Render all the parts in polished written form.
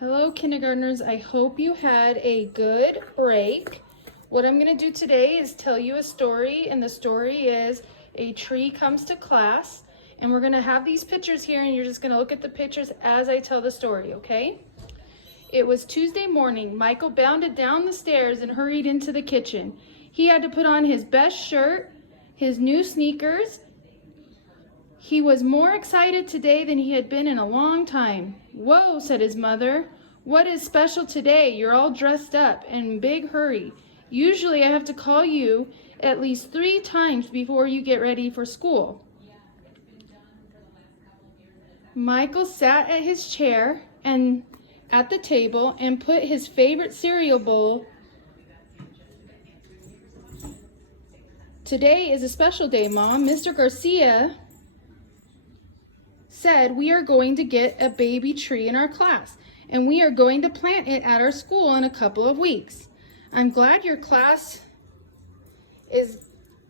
Hello, kindergartners. I hope you had a good break. What I'm going to do today is tell you a story, and the story is a tree comes to class, and we're going to have these pictures here, and you're just going to look at the pictures as I tell the story, okay? It was Tuesday morning. Michael bounded down the stairs and hurried into the kitchen. He had to put on his best shirt, his new sneakers. He was more excited today than he had been in a long time. "Whoa," said his mother. "What is special today? You're all dressed up and in big hurry. Usually I have to call you at least 3 times before you get ready for school." Michael sat at his chair and at the table and put his favorite cereal bowl. "Today is a special day, Mom. Mr. Garcia said we are going to get a baby tree in our class, and we are going to plant it at our school in a couple of weeks. I'm glad your class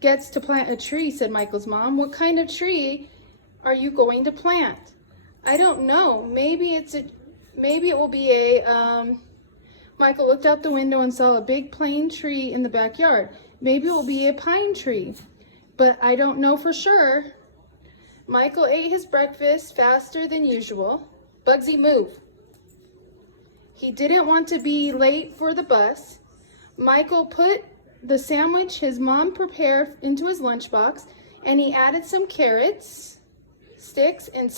gets to plant a tree," said Michael's mom. "What kind of tree are you going to plant?" "I don't know. Maybe it will be a Michael looked out the window and saw a big plane tree in the backyard. "Maybe it will be a pine tree, but I don't know for sure." Michael ate his breakfast faster than usual. "Bugsy, move." He didn't want to be late for the bus. Michael put the sandwich his mom prepared into his lunchbox, and he added some carrots, sticks, and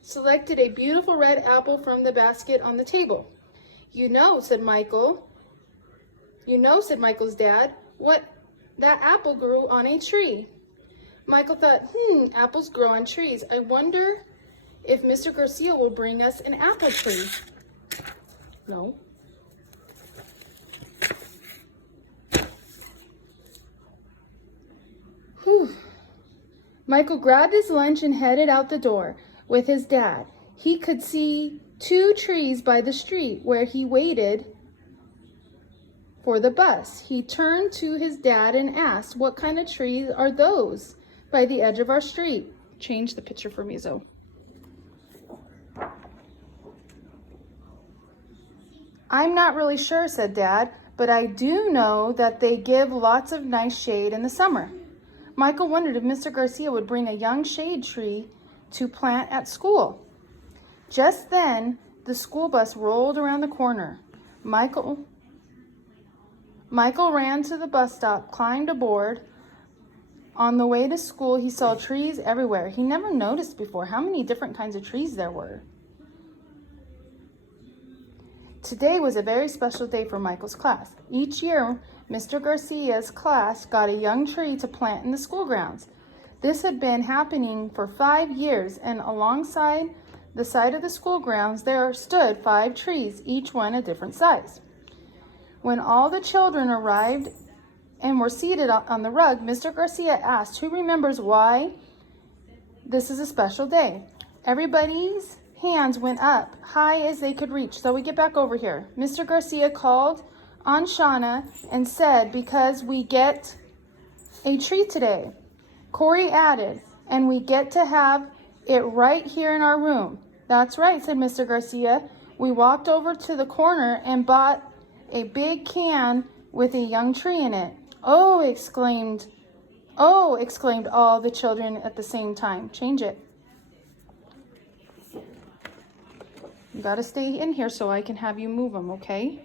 selected a beautiful red apple from the basket on the table. You know," said Michael's dad, that apple grew on a tree." Michael thought, apples grow on trees. I wonder if Mr. Garcia will bring us an apple tree." No. Whew. Michael grabbed his lunch and headed out the door with his dad. He could see 2 trees by the street where he waited for the bus. He turned to his dad and asked, "What kind of trees are those by the edge of our street?" Change the picture for me, Zoe. "I'm not really sure," said Dad, "but I do know that they give lots of nice shade in the summer." Michael wondered if Mr. Garcia would bring a young shade tree to plant at school. Just then, the school bus rolled around the corner. Michael ran to the bus stop, climbed aboard. On the way to school, he saw trees everywhere. He never noticed before how many different kinds of trees there were. Today was a very special day for Michael's class. Each year, Mr. Garcia's class got a young tree to plant in the school grounds. This had been happening for 5 years, and alongside the side of the school grounds, there stood 5 trees, each one a different size. When all the children arrived and were seated on the rug, Mr. Garcia asked, "Who remembers why this is a special day?" Everybody's hands went up high as they could reach. So we get back over here. Mr. Garcia called on Shauna and said, "Because we get a tree today." Corey added, "And we get to have it right here in our room." "That's right," said Mr. Garcia. "We walked over to the corner and bought a big can with a young tree in it." Oh, exclaimed all the children at the same time. Change it. You got to stay in here so I can have you move them, okay?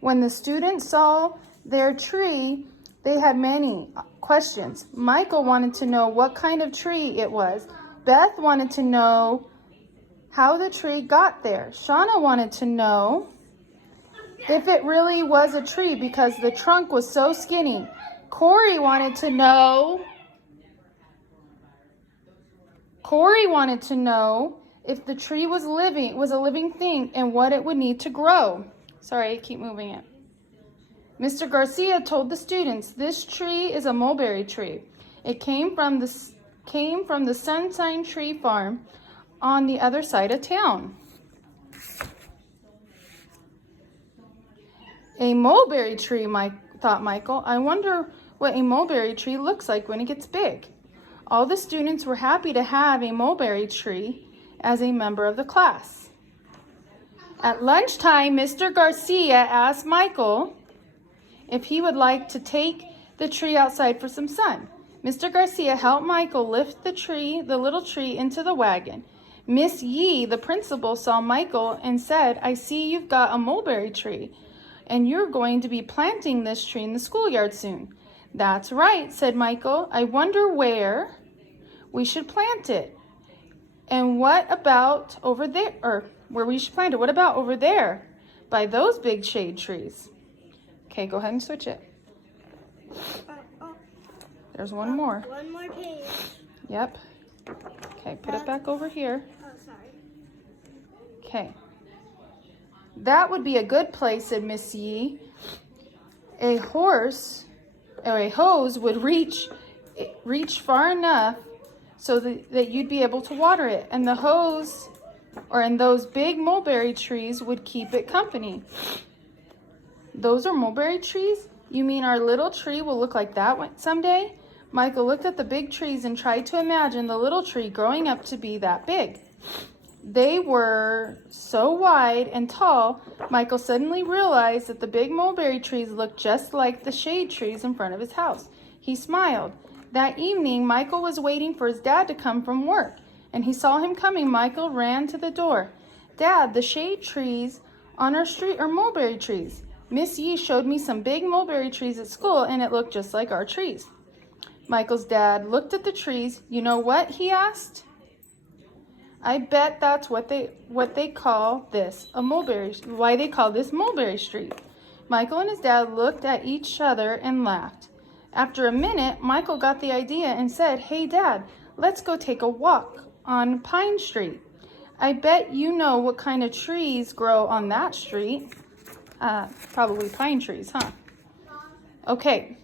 When the students saw their tree, they had many questions. Michael wanted to know what kind of tree it was. Beth wanted to know how the tree got there. Shauna wanted to know if it really was a tree because the trunk was so skinny. Corey wanted to know if the tree was a living thing and what it would need to grow. Sorry, I keep moving it. Mr. Garcia told the students, "This tree is a mulberry tree. It came from the Sunshine Tree Farm on the other side of town." A mulberry tree, thought Michael. I wonder what a mulberry tree looks like when it gets big. All the students were happy to have a mulberry tree as a member of the class. At lunchtime, Mr. Garcia asked Michael if he would like to take the tree outside for some sun. Mr. Garcia helped Michael lift the little tree into the wagon. Miss Yee, the principal, saw Michael and said, "I see you've got a mulberry tree, and you're going to be planting this tree in the schoolyard soon." "That's right," said Michael. "I wonder where we should plant it. And what about over there, or where we should plant it? What about over there by those big shade trees?" Okay, go ahead and switch it. There's one more. One more page. Yep. Okay, put it back over here. Oh, sorry. Okay. "That would be a good place," said Miss Yee. "A horse or a hose would reach far enough so that you'd be able to water it. And the hose, and those big mulberry trees would keep it company." "Those are mulberry trees? You mean our little tree will look like that someday?" Michael looked at the big trees and tried to imagine the little tree growing up to be that big. They were so wide and tall, Michael suddenly realized that the big mulberry trees looked just like the shade trees in front of his house. He smiled. That evening, Michael was waiting for his dad to come from work, and he saw him coming. Michael ran to the door. "Dad, the shade trees on our street are mulberry trees. Miss Yee showed me some big mulberry trees at school, and it looked just like our trees." Michael's dad looked at the trees. "You know what?" he asked. "I bet that's what they call this why they call this Mulberry Street." Michael and his dad looked at each other and laughed. After a minute, Michael got the idea and said, "Hey, Dad, let's go take a walk on Pine Street. I bet you know what kind of trees grow on that street." Probably pine trees, huh? "Okay,